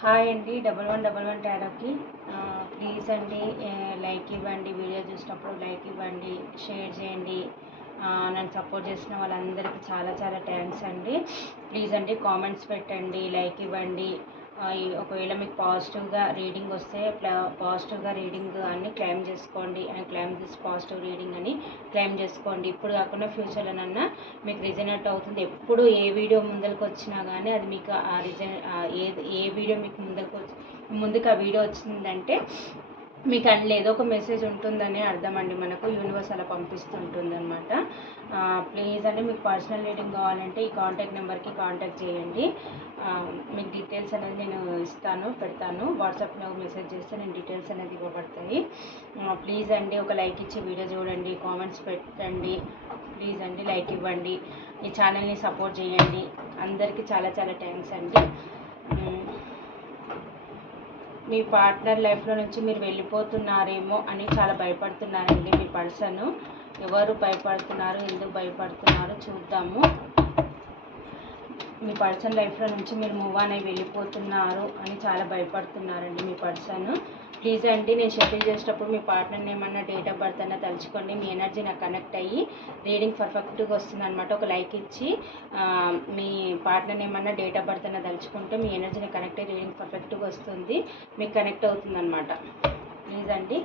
Hi అండి. 1111 టారోకి please అండి like ఇవ్వండి. వీడియో చూసినప్పుడు లైక్ ఇవ్వండి, షేర్ చేయండి. నన్ను సపోర్ట్ చేసిన వాళ్ళందరికీ చాలా చాలా థ్యాంక్స్ అండి. ప్లీజ్ అండి కామెంట్స్ పెట్టండి, లైక్ ఇవ్వండి. ఒకవేళ మీకు పాజిటివ్గా రీడింగ్ వస్తే పాజిటివ్గా రీడింగ్ అని క్లెయిమ్ చేసుకోండి. And claim this positive reading అని క్లెయిమ్ చేసుకోండి. ఇప్పుడు కాకుండా ఫ్యూచర్లోనన్నా మీకు రిజనేట్ అవుతుంది. ఎప్పుడు ఏ వీడియో ముందరికి వచ్చినా కానీ అది మీకు ఏ వీడియో మీకు ముందుకు ఆ వీడియో వచ్చిందంటే మీకు అందులో ఏదో ఒక మెసేజ్ ఉంటుందని అర్థం అండి. మనకు యూనివర్స్ అలా పంపిస్తుంటుంది అనమాట. ప్లీజ్ అండి మీకు పర్సనల్ రీడింగ్ కావాలంటే ఈ కాంటాక్ట్ నెంబర్కి కాంటాక్ట్ చేయండి. మీకు డీటెయిల్స్ అనేది నేను పెడతాను. వాట్సాప్లో మెసేజ్ చేస్తే నేను డీటెయిల్స్ అనేది ఇవ్వబడతాయి. ప్లీజ్ అండి ఒక లైక్ ఇచ్చి వీడియో చూడండి, కామెంట్స్ పెట్టండి. ప్లీజ్ అండి లైక్ ఇవ్వండి, ఈ ఛానల్ని సపోర్ట్ చేయండి. అందరికీ చాలా చాలా థ్యాంక్స్ అండి. మీ పార్ట్నర్ లైఫ్లో నుంచి మీరు వెళ్ళిపోతున్నారేమో అని చాలా భయపడుతున్నారండి. మీ పర్సన్ ఎవరు భయపడుతున్నారు, ఎందుకు భయపడుతున్నారు చూద్దాము. మీ పర్సన్ లైఫ్లో నుంచి మీరు మూవ్ అని వెళ్ళిపోతున్నారు అని చాలా భయపడుతున్నారండి మీ పర్సన్. ప్లీజ్ అండి నేను షెడ్యూల్ చేసేటప్పుడు మీ పార్ట్నర్ని ఏమన్నా డేట్ ఆఫ్ బర్త్ అన్నా తలుచుకోండి. మీ ఎనర్జీ నాకు కనెక్ట్ అయ్యి రీడింగ్ పర్ఫెక్ట్గా వస్తుంది అనమాట. ఒక లైక్ ఇచ్చి మీ పార్ట్నర్ని ఏమన్నా డేట్ ఆఫ్ బర్త్ అన్నా తలుచుకుంటే మీ ఎనర్జీని కనెక్ట్ అయ్యి రీడింగ్ పర్ఫెక్ట్గా వస్తుంది, మీకు కనెక్ట్ అవుతుంది అనమాట. ప్లీజ్ అండి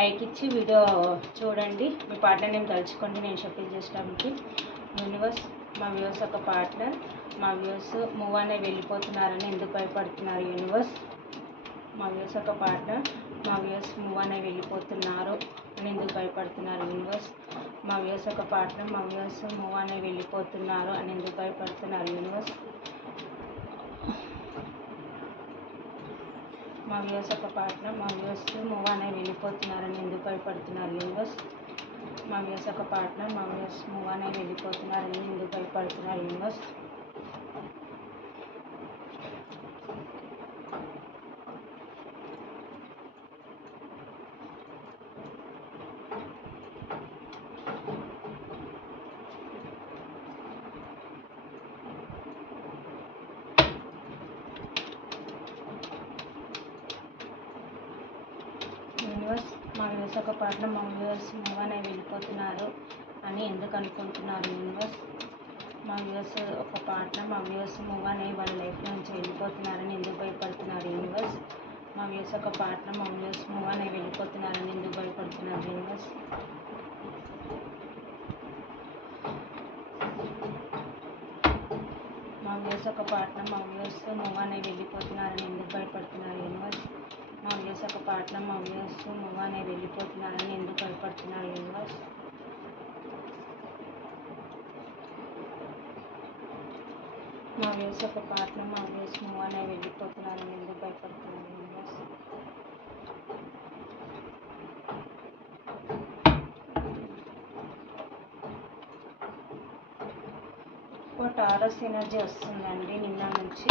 లైక్ ఇచ్చి వీడియో చూడండి. మీ పార్ట్నర్ని ఏం తలుచుకోండి నేను షెడ్యూల్ చేసేటప్పటికి. యూనివర్స్ మా వ్యూస్ ఒక పార్ట్నర్, మా వ్యూస్ మూవ్ అనే వెళ్ళిపోతున్నారని ఎందుకు భయపడుతున్నారు యూనివర్స్? మా వ్యూస్ ఒక పార్ట్నర్, మా వ్యూస్ మూవ్ అనే వెళ్ళిపోతున్నారు అని ఎందుకు భయపడుతున్నారు యూనివర్స్? మా వ్యూస్ ఒక పార్ట్నర్, మా వ్యూస్ మూవ్ అనే వెళ్ళిపోతున్నారు అని ఎందుకు భయపడుతున్నారు యూనివర్స్? మా వ్యూస్ ఒక పార్ట్నర్, మా వ్యూస్ మూవ్ అనే వెళ్ళిపోతున్నారని ఎందుకు భయపడుతున్నారు యూనివర్స్? మా వ్యూస్ ఒక పార్ట్నర్, మా వ్యూస్ మూవ్ అనే వెళ్ళిపోతున్నారని ఎందుకు భయపడుతున్నారు యూనివర్స్? యూనివర్స్ మా వ్యూస్ ఒక పార్ట్నర్, మా వ్యూస్ మూవ్ అనే వెళ్ళిపోతున్నారు అని ఎందుకు అనుకుంటున్నారు యూనివర్స్? మా వ్యూస్ ఒక పార్ట్నర్, మా వ్యూస్ మూవ్ అనే వాళ్ళ లైఫ్ నుంచి వెళ్ళిపోతున్నారని ఎందుకు భయపడుతున్నారు యూనివర్స్? మా వ్యూస్ ఒక పార్ట్నర్, మా వ్యూస్ మూవ్ అనే వెళ్ళిపోతున్నారని ఎందుకు భయపడుతున్నారు యూనివర్స్? మా వ్యూస్ ఒక పార్ట్నర్, మా వ్యూస్ మూవ్ అనే వెళ్ళిపోతున్నారని ఎందుకు భయపడుతున్నారు యూనివర్స్? మా వ్యూస్ ఒక పార్ట్నర్, మా వ్యూస్ మూవ్ అనే వెళ్ళిపోతున్నారని ఎందుకు భయపడుతున్నారు యూనివర్స్? మా వ్యూస్ ఒక పార్ట్నర్, మా వ్యూస్ మూవ్ అనే వెళ్ళిపోతున్నారని ఎందుకు భయపడుతున్నారు యూనివర్స్? ఒక టారస్ ఎనర్జీ వస్తుందండి నిన్న నుంచి.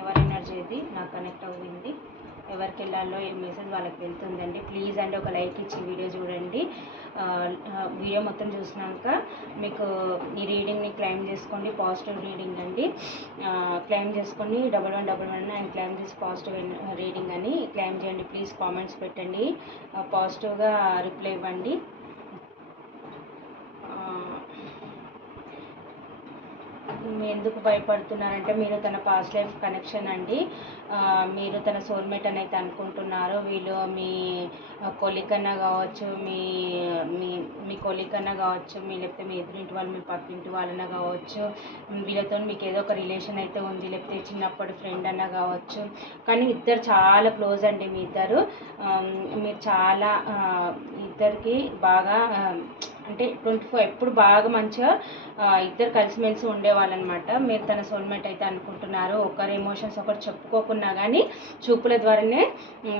ఎవరి ఎనర్జీ ఇది నాకు కనెక్ట్ అవ్వింది, ఎవరికి వెళ్ళాలో ఏ మెసేజ్ వాళ్ళకి వెళ్తుందండి. ప్లీజ్ అండి ఒక లైక్ ఇచ్చి వీడియో చూడండి. వీడియో మొత్తం చూసినాక మీకు ఈ రీడింగ్ని క్లెయిమ్ చేసుకోండి. పాజిటివ్ రీడింగ్ అండి, క్లెయిమ్ చేసుకోండి. 1111 and claim this positive reading అని క్లెయిమ్ చేయండి. ప్లీజ్ కామెంట్స్ పెట్టండి, పాజిటివ్గా రిప్లై ఇవ్వండి. ఎందుకు భయపడుతున్నారంటే మీరు తన పాస్ట్ లైఫ్ కనెక్షన్ అండి. మీరు తన సోల్మేట్ అని అయితే అనుకుంటున్నారు. వీళ్ళు మీ కొలికన్నా కావచ్చు, మీ మీ మీ కొలికన్నా కావచ్చు, మీ లేకపోతే మీ ఎదురింటి వాళ్ళు, మీ పక్కింటి వాళ్ళన్నా కావచ్చు. వీళ్ళతో మీకు ఏదో ఒక రిలేషన్ అయితే ఉంది, లేకపోతే చిన్నప్పటి ఫ్రెండ్ అన్నా కావచ్చు. కానీ ఇద్దరు చాలా క్లోజ్ అండి. మీ ఇద్దరు మీరు చాలా ఇద్దరికి బాగా అంటే 24 ఎప్పుడు బాగా మంచిగా ఇద్దరు కలిసిమెలిసి ఉండేవాళ్ళనమాట. మీరు తన సోల్మేట్ అయితే అనుకుంటున్నారు. ఒకరి ఎమోషన్స్ ఒకరు చెప్పుకోకున్నా కానీ చూపుల ద్వారానే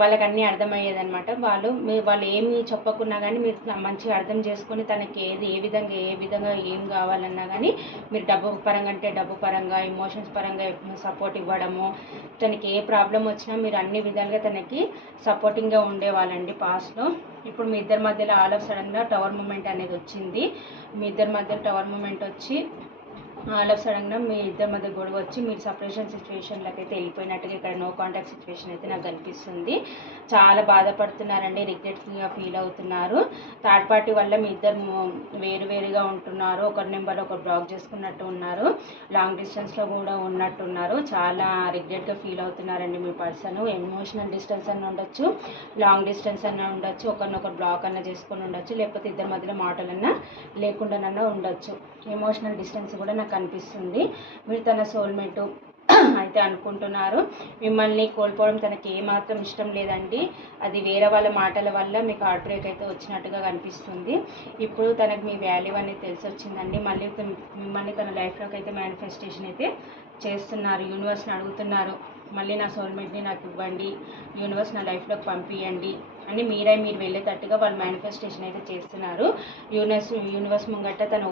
వాళ్ళకి అన్నీ అర్థమయ్యేదనమాట. వాళ్ళు ఏమి చెప్పకున్నా కానీ మీరు మంచిగా అర్థం చేసుకొని తనకి ఏ విధంగా ఏం కావాలన్నా కానీ మీరు డబ్బు పరంగా అంటే డబ్బు పరంగా, ఎమోషన్స్ పరంగా సపోర్ట్ ఇవ్వడము, తనకి ఏ ప్రాబ్లం వచ్చినా మీరు అన్ని విధాలుగా తనకి సపోర్టింగ్గా ఉండేవాళ్ళండి పాస్ట్లో. ఇప్పుడు మీ ఇద్దరి మధ్యలో ఆల్ ఆఫ్ సడన్గా టవర్ మూమెంట్ అనేది వచ్చింది. మీ ఇద్దరి మధ్యలో టవర్ మూమెంట్ వచ్చి ఆల్ ఆఫ్ సడన్గా మీ ఇద్దరి మధ్య గొడవ వచ్చి మీరు సపరేషన్ సిచ్యువేషన్లోకి అయితే వెళ్ళిపోయినట్టుగా ఇక్కడ నో కాంటాక్ట్ సిచ్యువేషన్ అయితే నాకు కనిపిస్తుంది. చాలా బాధపడుతున్నారండి, రిగ్రెట్గా ఫీల్ అవుతున్నారు. థర్డ్ పార్టీ వల్ల మీ ఇద్దరు వేరువేరుగా ఉంటున్నారు, ఒకరి నెంబర్ ఒకరు బ్లాక్ చేసుకున్నట్టు ఉన్నారు, లాంగ్ డిస్టెన్స్లో కూడా ఉన్నట్టున్నారు. చాలా రిగ్రెట్గా ఫీల్ అవుతున్నారండి మీ పర్సన్. ఎమోషనల్ డిస్టెన్స్ అన్న ఉండొచ్చు, లాంగ్ డిస్టెన్స్ అన్న ఉండొచ్చు, ఒకరినొకరు బ్లాక్ అన్న చేసుకొని ఉండొచ్చు, లేకపోతే ఇద్దరి మధ్యలో మాటలన్నా లేకుండానన్నా ఉండొచ్చు. ఎమోషనల్ డిస్టెన్స్ కూడా నాకు కనిపిస్తుంది. మీరు తన సోల్మేట్ అయితే అనుకుంటున్నారు. మిమ్మల్ని కోల్పోవడం తనకి ఏమాత్రం ఇష్టం లేదండి. అది వేరే వాళ్ళ మాటల వల్ల మీకు హార్ట్ బ్రేక్ అయితే వచ్చినట్టుగా కనిపిస్తుంది. ఇప్పుడు తనకు మీ వాల్యూ అనేది తెలిసి వచ్చిందండి. మళ్ళీ మిమ్మల్ని తన లైఫ్లోకి అయితే మేనిఫెస్టేషన్ అయితే చేస్తున్నారు. యూనివర్స్ని అడుగుతున్నారు, మళ్ళీ నా సోల్మేట్ని నాకు ఇవ్వండి, యూనివర్స్ నా లైఫ్లోకి పంపించండి అని మీరు వెళ్ళేటట్టుగా వాళ్ళు మేనిఫెస్టేషన్ అయితే చేస్తున్నారు. యూనివర్స్ ముంగట తను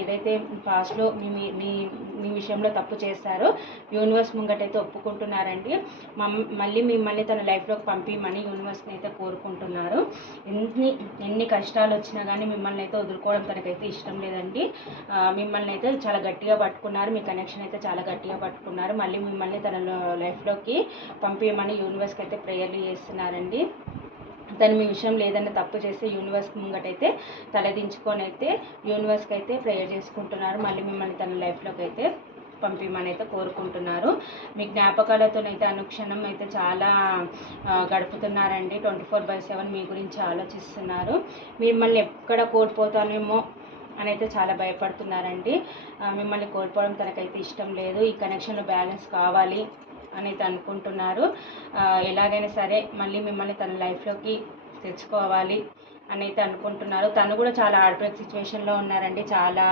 ఏదైతే పాస్ట్లో మీ విషయంలో తప్పు చేస్తారో యూనివర్స్ ముంగట అయితే ఒప్పుకుంటున్నారండి. మళ్ళీ మిమ్మల్ని తన లైఫ్లోకి పంపించమని యూనివర్స్ని అయితే కోరుకుంటున్నారు. ఎన్ని కష్టాలు వచ్చినా కానీ మిమ్మల్ని అయితే వదులుకోవడం తనకైతే ఇష్టం లేదండి. మిమ్మల్ని అయితే చాలా గట్టిగా పట్టుకున్నారు, మీ కనెక్షన్ అయితే చాలా గట్టిగా పట్టుకున్నారు. మళ్ళీ మిమ్మల్ని తన లైఫ్లోకి పంపించమని యూనివర్స్కి అయితే ప్రేయర్లు చేస్తున్నారండి. తను మీ విషయంలో ఏదైనా తప్పు చేస్తే యూనివర్స్ ముంగటైతే తలదించుకొని అయితే యూనివర్స్కి అయితే ప్రేయర్ చేసుకుంటున్నారు. మళ్ళీ మిమ్మల్ని తన లైఫ్లోకి అయితే పంపించమని అయితే కోరుకుంటున్నారు. మీ జ్ఞాపకాలతోనైతే అనుక్షణం అయితే చాలా గడుపుతున్నారండి. 24/7 మీ గురించి ఆలోచిస్తున్నారు. మిమ్మల్ని ఎక్కడ కోల్పోతానేమో అని అయితే చాలా భయపడుతున్నారండి. మిమ్మల్ని కోల్పోవడం తనకైతే ఇష్టం లేదు. ఈ కనెక్షన్లో బ్యాలెన్స్ కావాలి అని అయితే అనుకుంటున్నారు. ఎలాగైనా సరే మళ్ళీ మిమ్మల్ని తన లైఫ్లోకి తెచ్చుకోవాలి అని అయితే అనుకుంటున్నారు. తను కూడా చాలా హార్ట్ బ్రేక్ సిచ్యువేషన్లో ఉన్నారండి. చాలా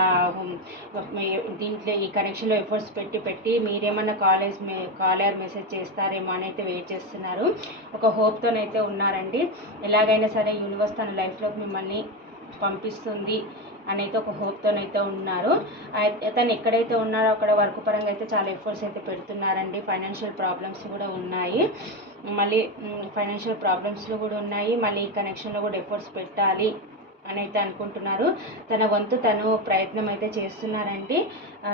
దీంట్లో ఈ కనెక్షన్లో ఎఫర్ట్స్ పెట్టి మీరేమన్నా కాల్ మెసేజ్ చేస్తారేమో అని అయితే వెయిట్ చేస్తున్నారు. ఒక హోప్తోనైతే ఉన్నారండి. ఎలాగైనా సరే యూనివర్స్ తన లైఫ్లోకి మిమ్మల్ని పంపిస్తుంది అనైతే ఒక హోప్తోనైతే ఉన్నారు. తను ఎక్కడైతే ఉన్నారో అక్కడ వర్క్ పరంగా అయితే చాలా ఎఫర్ట్స్ అయితే పెడుతున్నారండి. ఫైనాన్షియల్ ప్రాబ్లమ్స్ కూడా ఉన్నాయి, మళ్ళీ ఈ కనెక్షన్లో కూడా ఎఫర్ట్స్ పెట్టాలి అని అయితే అనుకుంటున్నారు. తన వంతు తను ప్రయత్నం అయితే చేస్తున్నారండి.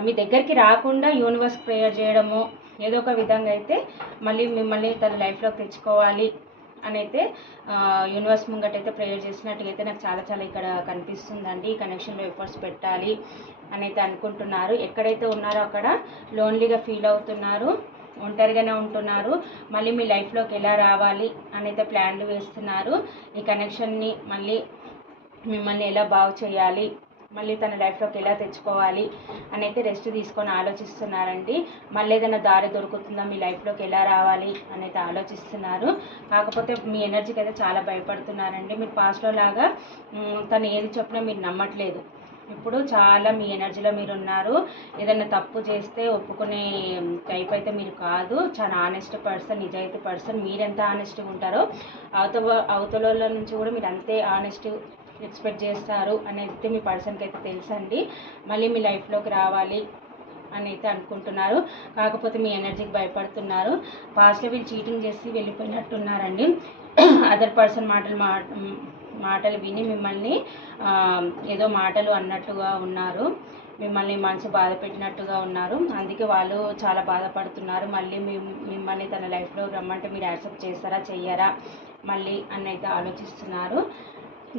మీ దగ్గరికి రాకుండా యూనివర్స్ ప్రేయర్ చేయడము ఏదో ఒక విధంగా అయితే మళ్ళీ మిమ్మల్ని తన లైఫ్లోకి తెచ్చుకోవాలి అని అయితే యూనివర్స్ ముంగటైతే ప్రేయర్ చేసినట్టుగా అయితే నాకు చాలా ఇక్కడ కనిపిస్తుందండి. ఈ కనెక్షన్లో ఎఫర్ట్స్ పెట్టాలి అని అయితే అనుకుంటున్నారు. ఎక్కడైతే ఉన్నారో అక్కడ లోన్లీగా ఫీల్ అవుతున్నారు, ఒంటరిగానే ఉంటున్నారు. మళ్ళీ మీ లైఫ్లోకి ఎలా రావాలి అని అయితే ప్లాన్లు వేస్తున్నారు. ఈ కనెక్షన్ని మళ్ళీ మిమ్మల్ని ఎలా బాగు చేయాలి, మళ్ళీ తన లైఫ్లోకి ఎలా తెచ్చుకోవాలి అని అయితే రెస్ట్ తీసుకొని ఆలోచిస్తున్నారండి. మళ్ళీ ఏదైనా దారి దొరుకుతుందా, మీ లైఫ్లోకి ఎలా రావాలి అని అయితే ఆలోచిస్తున్నారు. కాకపోతే మీ ఎనర్జీకి అయితే చాలా భయపడుతున్నారండి. మీరు పాస్ట్లో లాగా తను ఏది చెప్పినా మీరు నమ్మట్లేదు. ఇప్పుడు చాలా మీ ఎనర్జీలో మీరు ఉన్నారు. ఏదైనా తప్పు చేస్తే ఒప్పుకునే టైప్ అయితే మీరు కాదు. చాలా ఆనెస్ట్ పర్సన్, నిజాయితీ పర్సన్. మీరెంత ఆనెస్ట్గా ఉంటారో అవతల నుంచి కూడా మీరు అంతే ఆనెస్ట్ ఎక్స్పెక్ట్ చేస్తారు అనేది మీ పర్సన్కి అయితే తెలుసండి. మళ్ళీ మీ లైఫ్లోకి రావాలి అని అయితే అనుకుంటున్నారు. కాకపోతే మీ ఎనర్జీకి భయపడుతున్నారు. పాస్ట్లో వీళ్ళు చీటింగ్ చేసి వెళ్ళిపోయినట్టున్నారండి. అదర్ పర్సన్ మాటలు విని మిమ్మల్ని ఏదో మాటలు అన్నట్టుగా ఉన్నారు, మిమ్మల్ని మనసు బాధ పెట్టినట్టుగా ఉన్నారు. అందుకే వాళ్ళు చాలా బాధపడుతున్నారు. మళ్ళీ మిమ్మల్ని తన లైఫ్లో రమ్మంటే మీరు యాక్సెప్ట్ చేస్తారా చెయ్యరా మళ్ళీ అని అయితే ఆలోచిస్తున్నారు.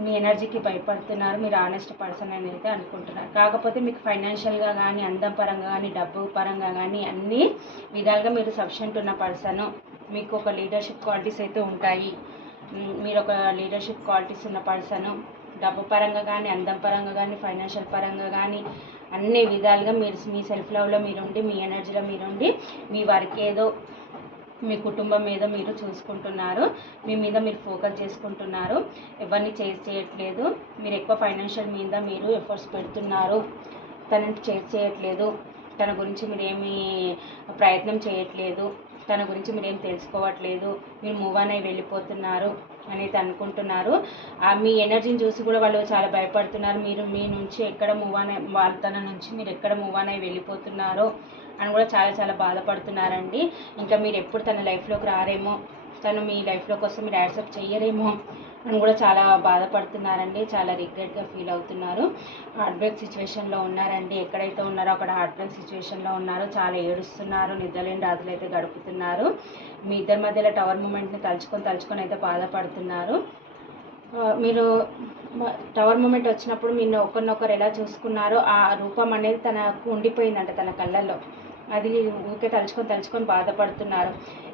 మీ ఎనర్జీకి భయపడుతున్నారు. మీరు ఆనెస్ట్ పర్సన్ అని అయితే అనుకుంటున్నారు. కాకపోతే మీకు ఫైనాన్షియల్గా కానీ, అందం పరంగా కానీ, డబ్బు పరంగా కానీ అన్ని విధాలుగా మీరు సఫిషియెంట్ ఉన్న పర్సన్. మీకు ఒక లీడర్షిప్ క్వాలిటీస్ అయితే ఉంటాయి. మీరు ఒక లీడర్షిప్ క్వాలిటీస్ ఉన్న పర్సన్. డబ్బు పరంగా కానీ, అందం పరంగా కానీ, ఫైనాన్షియల్ పరంగా కానీ అన్ని విధాలుగా మీరు మీ సెల్ఫ్ లవ్లో మీరుండి, మీ ఎనర్జీలో మీరుండి, మీ వర్క్ ఏదో, మీ కుటుంబం మీద మీరు చూసుకుంటున్నారు. మీ మీద మీరు ఫోకస్ చేసుకుంటున్నారు. ఎవరిని చేయట్లేదు. మీరు ఎక్కువ ఫైనాన్షియల్ మీద మీరు ఎఫర్ట్స్ పెడుతున్నారు. తనని చేయట్లేదు. తన గురించి మీరేమీ ప్రయత్నం చేయట్లేదు. తన గురించి మీరేం తెలుసుకోవట్లేదు. మీరు మూవ్ ఆన్ అయి వెళ్ళిపోతున్నారు అని అయితే అనుకుంటున్నారు. మీ ఎనర్జీని చూసి కూడా వాళ్ళు చాలా భయపడుతున్నారు. మీరు మీ నుంచి ఎక్కడ మూవ్ ఆన్ తన నుంచి మీరు ఎక్కడ మూవ్ ఆన్ అయి వెళ్ళిపోతున్నారో అని కూడా చాలా బాధపడుతున్నారండి. ఇంకా మీరు ఎప్పుడు తన లైఫ్లోకి రారేమో, తను మీ లైఫ్లోకి వస్తే మీరు యాక్సెప్ట్ చెయ్యరేమో అని కూడా చాలా బాధపడుతున్నారండి, చాలా రిగ్రెట్గా ఫీల్ అవుతున్నారు. హార్ట్ బ్రేక్ సిచ్యువేషన్లో ఉన్నారండి. ఎక్కడైతే ఉన్నారో అక్కడ హార్ట్ బ్రేక్ సిచ్యువేషన్లో ఉన్నారు. చాలా ఏడుస్తున్నారు, నిద్రలేని రాత్రులు అయితే గడుపుతున్నారు. మీ ఇద్దరి మధ్యలో టవర్ మూమెంట్ని తలుచుకొని అయితే బాధపడుతున్నారు. మీరు టవర్ మూమెంట్ వచ్చినప్పుడు మీరు ఒకరినొకరు ఎలా చూసుకున్నారో ఆ రూపం అనేది తనకు ఉండిపోయిందంట తన కళ్ళల్లో. అది ఊరికే తలుచుకొని బాధపడుతున్నారు.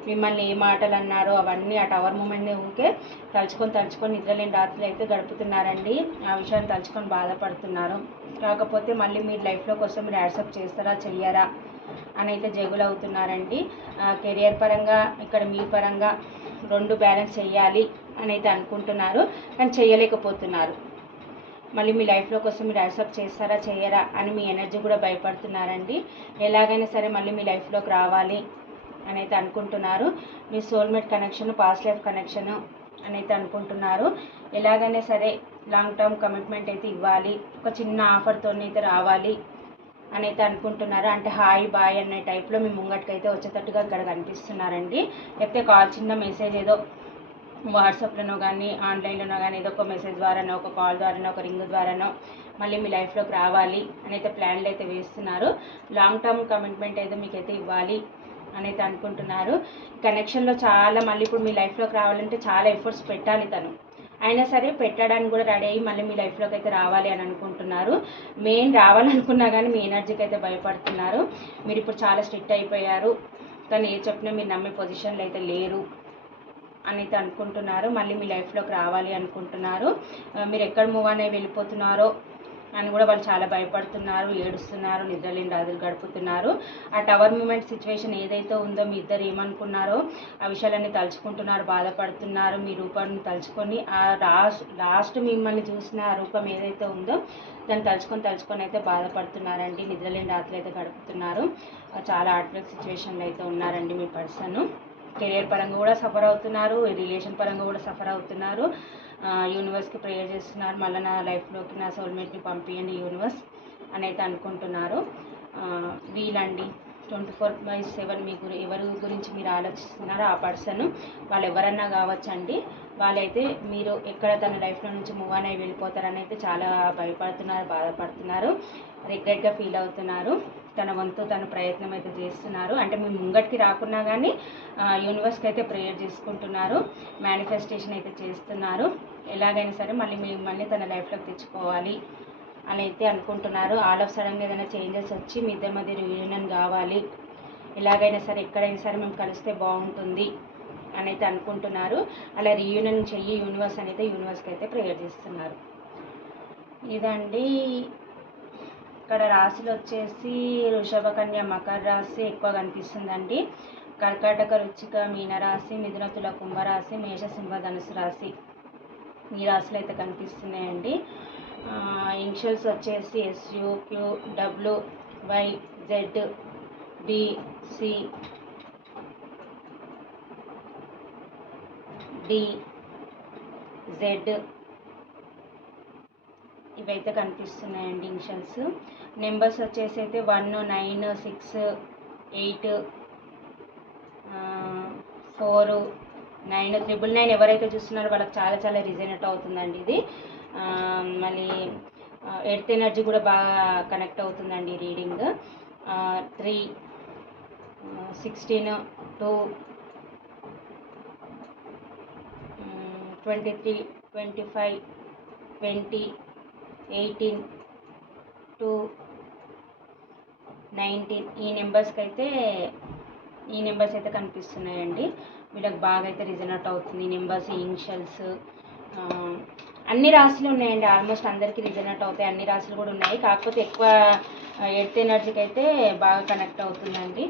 మిమ్మల్ని ఏ మాటలు అన్నారో అవన్నీ ఆ టవర్ మూమెంట్ని ఊరికే తలుచుకొని నిద్రలేని రాత్రులు అయితే గడుపుతున్నారండి. ఆ విషయాన్ని తలుచుకొని బాధపడుతున్నారు. కాకపోతే మళ్ళీ మీరు లైఫ్లోకి వస్తే మీరు యాక్సెప్ట్ చేస్తారా చెయ్యరా అని అయితే జగులు అవుతున్నారండి. కెరియర్ పరంగా ఇక్కడ మీ పరంగా రెండు బ్యాలెన్స్ చెయ్యాలి అని అయితే అనుకుంటున్నారు, కానీ చేయలేకపోతున్నారు. మళ్ళీ మీ లైఫ్లోకి వస్తే మీరు యాక్సెప్ట్ చేస్తారా చేయరా అని మీ ఎనర్జీ కూడా భయపడుతున్నారండి. ఎలాగైనా సరే మళ్ళీ మీ లైఫ్లోకి రావాలి అని అయితే అనుకుంటున్నారు. మీ soulmate connection, past life connection అని అయితే అనుకుంటున్నారు. ఎలాగైనా సరే లాంగ్ టర్మ్ కమిట్మెంట్ అయితే ఇవ్వాలి, ఒక చిన్న ఆఫర్తో అయితే రావాలి అని అయితే అనుకుంటున్నారు. అంటే హాయ్ బాయ్ అనే టైప్లో మీ ముంగటికైతే వచ్చేటట్టుగా ఇక్కడ కనిపిస్తున్నారండి. లేకపోతే చిన్న మెసేజ్ ఏదో వాట్సాప్లోనో కానీ ఆన్లైన్లోనో కానీ ఏదో ఒక మెసేజ్ ద్వారానో, ఒక కాల్ ద్వారానో, ఒక రింగ్ ద్వారానో మళ్ళీ మీ లైఫ్లోకి రావాలి అని అయితే ప్లాన్లు అయితే వేస్తున్నారు. లాంగ్ టర్మ్ కమిట్మెంట్ అయితే మీకైతే ఇవ్వాలి అని అయితే అనుకుంటున్నారు. కనెక్షన్లో చాలా మళ్ళీ ఇప్పుడు మీ లైఫ్లోకి రావాలంటే చాలా ఎఫర్ట్స్ పెట్టాలి తను. అయినా సరే పెట్టడానికి కూడా రెడీ అయ్యి మళ్ళీ మీ లైఫ్లోకి అయితే రావాలి అని అనుకుంటున్నారు. మెయిన్ రావాలనుకున్నా కానీ మీ ఎనర్జీకి అయితే భయపడుతున్నారు. మీరు ఇప్పుడు చాలా స్ట్రిక్ట్ అయిపోయారు, తను ఏ చెప్పినా మీరు నమ్మే పొజిషన్లో అయితే లేరు అని అయితే అనుకుంటున్నారు. మళ్ళీ మీ లైఫ్లోకి రావాలి అనుకుంటున్నారు. మీరు ఎక్కడ మూవ్ అనే వెళ్ళిపోతున్నారో అని కూడా వాళ్ళు చాలా భయపడుతున్నారు, ఏడుస్తున్నారు, నిద్రలేని రాత్రులు గడుపుతున్నారు. ఆ టవర్ మూమెంట్ సిచ్యువేషన్ ఏదైతే ఉందో మీ ఇద్దరు ఏమనుకున్నారో ఆ విషయాలన్నీ తలుచుకుంటున్నారు, బాధపడుతున్నారు. మీ రూపాన్ని తలుచుకొని ఆ లాస్ట్ మిమ్మల్ని చూసిన ఆ రూపం ఏదైతే ఉందో దాన్ని తలుచుకొని అయితే బాధపడుతున్నారండి. నిద్రలేని రాత్రులు అయితే గడుపుతున్నారు. చాలా హార్ట్ బ్రేక్ సిచ్యువేషన్లో అయితే ఉన్నారండి మీ పర్సన్. కెరియర్ పరంగా కూడా సఫర్ అవుతున్నారు, రిలేషన్ పరంగా కూడా సఫర్ అవుతున్నారు. యూనివర్స్కి ప్రేయర్ చేస్తున్నారు, మళ్ళీ నా లైఫ్లోకి నా సోల్మేట్ని పంపించండి యూనివర్స్ అని అయితే అనుకుంటున్నారు. వీళ్ళండి 24/7 మీకు ఎవరి గురించి మీరు ఆలోచిస్తున్నారో ఆ పర్సన్, వాళ్ళు ఎవరన్నా కావచ్చండి. వాళ్ళైతే మీరు ఎక్కడ తన లైఫ్లో నుంచి మూవ్ అని వెళ్ళిపోతారని అయితే చాలా భయపడుతున్నారు, బాధపడుతున్నారు, రిగ్రెట్గా ఫీల్ అవుతున్నారు. తన వంతు తన ప్రయత్నం అయితే చేస్తున్నారు. అంటే మీ ముంగటికి రాకున్నా కానీ యూనివర్స్కి అయితే ప్రేయర్ చేసుకుంటున్నారు, మేనిఫెస్టేషన్ అయితే చేస్తున్నారు. ఎలాగైనా సరే మళ్ళీ తన లైఫ్లోకి తెచ్చుకోవాలి అని అయితే అనుకుంటున్నారు. ఆల్ ఆఫ్ సడన్గా ఏదైనా చేంజెస్ వచ్చి మీ ఇద్దరి మధ్య రియూనియన్ కావాలి, ఎలాగైనా సరే ఎక్కడైనా సరే మేము కలిస్తే బాగుంటుంది అని అయితే అనుకుంటున్నారు. అలా రీయూనియన్ చెయ్యి యూనివర్స్ అని అయితే యూనివర్స్కి అయితే ప్రేయర్ చేస్తున్నారు. ఇదండి. ఇక్కడ రాశులు వచ్చేసి వృషభ, కన్య, మకర రాశి ఎక్కువ కనిపిస్తుందండి. కర్కాటక, వృశ్చిక, మీనరాశి, మిథున, తుల, కుంభరాశి, మేష, సింహ, ధనుసు రాశి ఈ రాశులు అయితే కనిపిస్తున్నాయండి. ఇనిషియల్స్ వచ్చేసి SU, Q, W, Y, Z, B, C, D, Z ఇవైతే కనిపిస్తున్నాయండి ఇనిషియల్స్. నెంబర్స్ వచ్చేసి అయితే 1, 9, 6, 8, 4, 9, 999 ఎవరైతే చూస్తున్నారో వాళ్ళకి చాలా చాలా రిజనేట్ అవుతుందండి ఇది. మళ్ళీ ఎర్త్ ఎనర్జీ కూడా బాగా కనెక్ట్ అవుతుందండి రీడింగ్. 3, 16, 2, 23, 25, 20, 18, 2, 19 ఈ నెంబర్స్ అయితే కనిపిస్తున్నాయండి. వీళ్ళకి బాగా అయితే రిజనేట్ అవుతుంది ఈ నెంబర్స్, ఇనిషియల్స్. అన్ని రాశులు ఉన్నాయండి, ఆల్మోస్ట్ అందరికీ రిజనేట్ అవుతాయి, అన్ని రాశులు కూడా ఉన్నాయి. కాకపోతే ఎక్కువ ఎర్త్ ఎనర్జీకి అయితే బాగా కనెక్ట్ అవుతుందండి,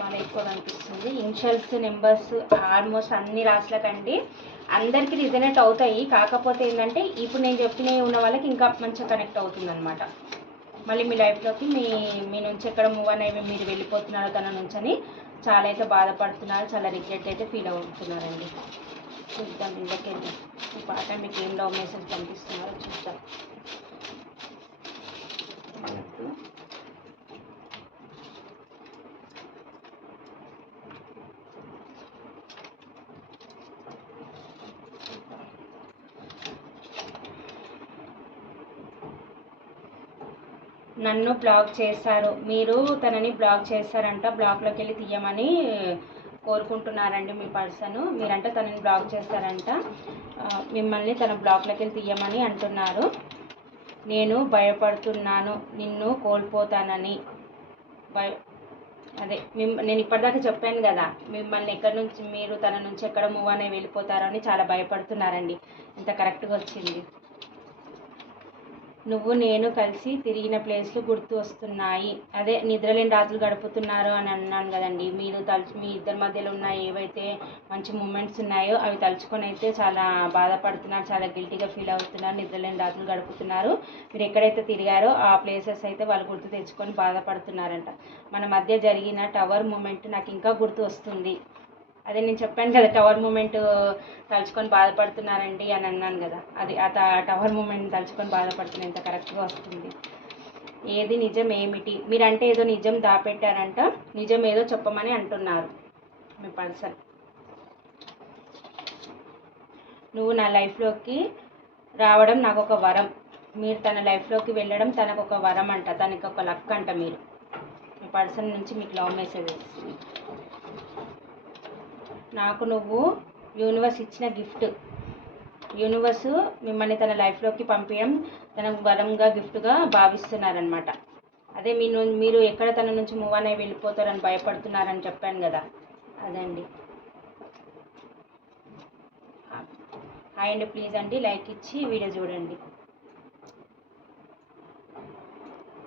బాగా ఎక్కువ కనిపిస్తుంది. ఇనిషియల్స్ నెంబర్స్ ఆల్మోస్ట్ అన్ని రాశులకండి అందరికీ రిజనేట్ అవుతాయి. కాకపోతే ఏంటంటే ఇప్పుడు నేను చెప్పినవి ఉన్న వాళ్ళకి ఇంకా మంచిగా కనెక్ట్ అవుతుంది అనమాట. మళ్ళీ మీ లైఫ్లోకి మీ నుంచి ఎక్కడ మూవ్ అనేవి మీరు వెళ్ళిపోతున్నారో తన నుంచి అని చాలా అయితే బాధపడుతున్నారు, చాలా రిగ్రెట్ అయితే ఫీల్ అవుతున్నారండి. చూద్దాం ఇందుకెళ్ళి ఈ పాట మీకు ఏం లవ్ మెసేజ్ పంపిస్తున్నారో చూద్దాం. నన్ను బ్లాక్ చేశారు, మీరు తనని బ్లాక్ చేస్తారంట, బ్లాక్లోకి వెళ్ళి తీయమని కోరుకుంటున్నారండి మీ పర్సన్. మీరంటే తనని బ్లాక్ చేస్తారంట, మిమ్మల్ని తన బ్లాక్లోకి వెళ్ళి తీయమని అంటున్నారు. నేను భయపడుతున్నాను నిన్ను కోల్పోతానని. అదే నేను ఇప్పటిదాకా చెప్పాను కదా, మిమ్మల్ని ఎక్కడి నుంచి మీరు తన నుంచి ఎక్కడ మూవ్ అనే వెళ్ళిపోతారో అని చాలా భయపడుతున్నారండి. ఇంత కరెక్ట్గా వచ్చింది. నువ్వు నేను కలిసి తిరిగిన ప్లేస్లు గుర్తు వస్తున్నాయి. అదే నిద్రలేని రాత్రులు గడుపుతున్నారు అని అన్నాను కదండి. మీరు మీ ఇద్దరి మధ్యలో ఉన్న ఏవైతే మంచి మూమెంట్స్ ఉన్నాయో అవి తలుచుకొని అయితే చాలా బాధపడుతున్నారు, చాలా గిల్టీగా ఫీల్ అవుతున్నారు, నిద్రలేని రాత్రులు గడుపుతున్నారు. మీరు ఎక్కడైతే తిరిగారో ఆ ప్లేసెస్ అయితే వాళ్ళు గుర్తు తెచ్చుకొని బాధపడుతున్నారంట. మన మధ్య జరిగిన టవర్ మూమెంట్ నాకు ఇంకా గుర్తు వస్తుంది. అదే నేను చెప్పాను కదా, టవర్ మూమెంట్ తలుచుకొని బాధపడుతున్నారండి అని అన్నాను కదా, అది ఆ టవర్ మూమెంట్ తలుచుకొని బాధపడుతున్నా. ఇంత కరెక్ట్గా వస్తుంది. ఏది నిజం ఏమిటి? మీరంటే ఏదో నిజం దాపెట్టారంట, నిజం ఏదో చెప్పమని అంటున్నారు మీ పర్సన్. నువ్వు నా లైఫ్లోకి రావడం నాకు ఒక వరం, మీరు తన లైఫ్లోకి వెళ్ళడం తనకు ఒక వరం అంట, తనకి ఒక లక్ అంట. మీరు మీ పర్సన్ నుంచి మీకు లవ్ మెసేజెస్. నాకు నువ్వు యూనివర్స్ ఇచ్చిన గిఫ్ట్. యూనివర్స్ మిమ్మల్ని తన లైఫ్లోకి పంపించడం తన వరంగా గిఫ్ట్గా భావిస్తున్నారనమాట. అదే మీరు ఎక్కడ తన నుంచి మూవ్ అనే వెళ్ళిపోతారని భయపడుతున్నారని చెప్పాను కదా, అదండి. హాయ్ అండి, ప్లీజ్ అండి లైక్ ఇచ్చి వీడియో చూడండి.